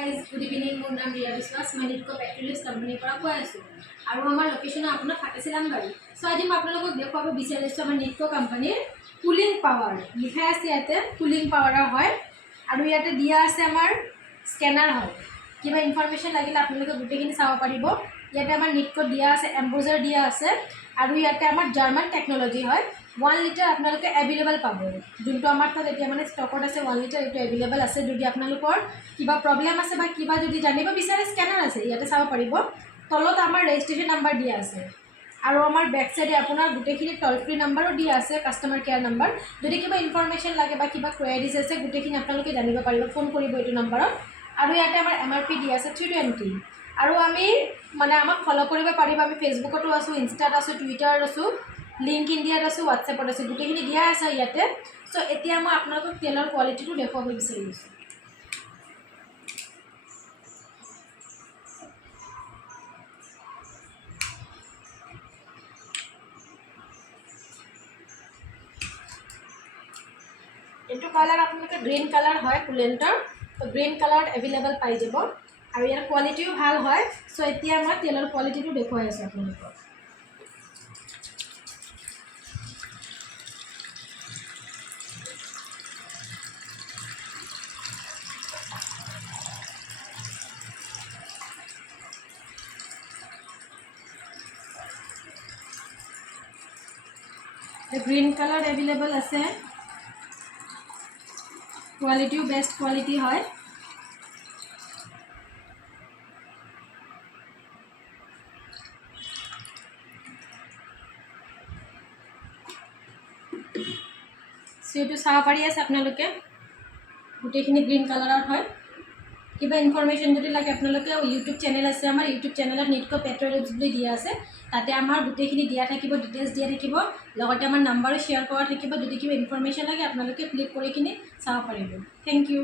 Guys, good evening. My name is Riya Biswas. My Nitco Petroleum Company পৰা কৈ আছোঁ আৰু আমাৰ লোকেশ্যন আপোনাৰ ফাটেছিলামবাৰী। সো আজি মই আপোনালোকক দেখুৱাব বিচাৰিছোঁ আমাৰ Nitco কোম্পানীৰ কুলিং পাৱাৰ লিখা আছে ইয়াতে কুলিং পাৱাৰৰ হয় আৰু ইয়াতে দিয়া আছে আমাৰ স্কেনাৰ হয় কিবা ইনফৰমেশ্যন লাগিলে আপোনালোকে গোটেইখিনি চাব পাৰিব। ইয়াতে আমাৰ Nitco দিয়া আছে এম্বোজাৰ দিয়া আছে আৰু ইয়াতে আমাৰ জাৰ্মান টেকনলজি হয় 1 লিটাৰ আপোনালোকে এভেইলেবল পাব যোনটো আমাৰ তাত এতিয়া মানে ষ্টকত আছে 1 লিটাৰ এইটো এভেইলেবল আছে। যদি আপোনালোকৰ কিবা প্ৰব্লেম আছে বা কিবা যদি জানিব বিচাৰে স্কেনাৰ আছে ইয়াতে চাব পাৰিব। তলত আমাৰ ৰেজিষ্ট্ৰেশ্যন নাম্বাৰ দিয়া আছে আৰু আমাৰ বেক সাইডে আপোনাৰ গোটেইখিনি টল ফ্ৰী নাম্বাৰো দিয়া আছে কাস্টমাৰ কেয়াৰ নাম্বাৰ। যদি কিবা ইনফৰমেশ্যন লাগে বা কিবা কোৱেৰিজ আছে গোটেইখিনি আপোনালোকে জানিব পাৰিব ফোন কৰিব এইটো নাম্বাৰত। আৰু ইয়াতে আমাৰ MRP দিয়া আছে 320 আৰু আমি মানে আমাক ফলো কৰিব পাৰিব। আমি ফেচবুকতো আছোঁ, ইনষ্টাত আছোঁ, টুইটাৰত আছোঁ, লিংক ইণ্ডিয়াত আছোঁ, হোৱাটছএপত আছোঁ, গোটেইখিনি দিয়া আছে ইয়াতে। সো এতিয়া মই আপোনালোকক তেলৰ কোৱালিটিটো দেখুৱাব বিচাৰিছোঁ। এইটো কালাৰ আপোনালোকে গ্ৰীণ কালাৰ হয় কুলেণ্টৰ। তো গ্ৰীণ কালাৰত এভেইলেবল পাই যাব আৰু ইয়াৰ কোৱালিটিও ভাল হয়। সো এতিয়া মই তেলৰ কোৱালিটিটো দেখুৱাই আছোঁ আপোনালোকক। গ্ৰীণ কালাৰ এভেইলেবল আছে, কোৱালিটিও বেষ্ট কোৱালিটি হয়। সো এইটো চাব পাৰি আছে আপোনালোকে গোটেইখিনি গ্ৰীণ কালাৰত হয়। কিবা ইনফৰমেশ্যন যদি লাগে আপোনালোকে ইউটিউব চেনেল আছে আমাৰ ইউটিউব চেনেলত Nitco পেট্ৰলিয়াম বুলি দিয়া আছে তাতে আমাৰ গোটেইখিনি দিয়া থাকিব, ডিটেইলছ দিয়া থাকিব, লগতে আমাৰ নাম্বাৰো শ্বেয়াৰ কৰা থাকিব। যদি কিবা ইনফৰমেশ্যন লাগে আপোনালোকে ক্লিক কৰি কিনে চাব পাৰিব। Thank U.